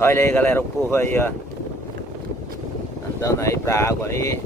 Olha aí, galera, o povo aí, ó, andando aí pra água aí.